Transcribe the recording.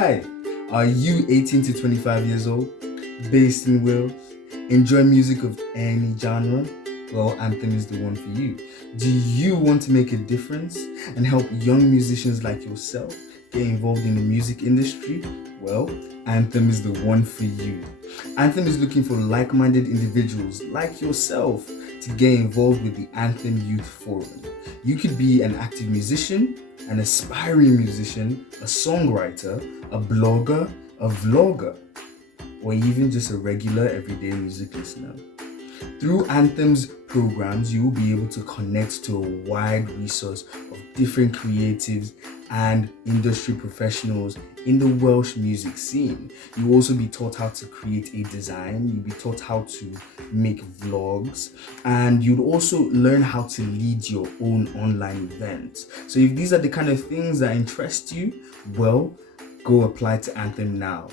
Hi, are you 18 to 25 years old, based in Wales, enjoy music of any genre? Well, Anthem is the one for you. Do you want to make a difference and help young musicians like yourself get involved in the music industry? Well, Anthem is the one for you. Anthem is looking for like-minded individuals like yourself to get involved with the Anthem Youth Forum. You could be an active musician, an aspiring musician, a songwriter, a blogger, a vlogger, or even just a regular everyday music listener. Through Anthem's programs, you will be able to connect to a wide resource of different creatives and industry professionals in the Welsh music scene. You will also be taught how to create a design, you'll be taught how to make vlogs, and you'd also learn how to lead your own online events. So if these are the kind of things that interest you, well, go apply to Anthem now.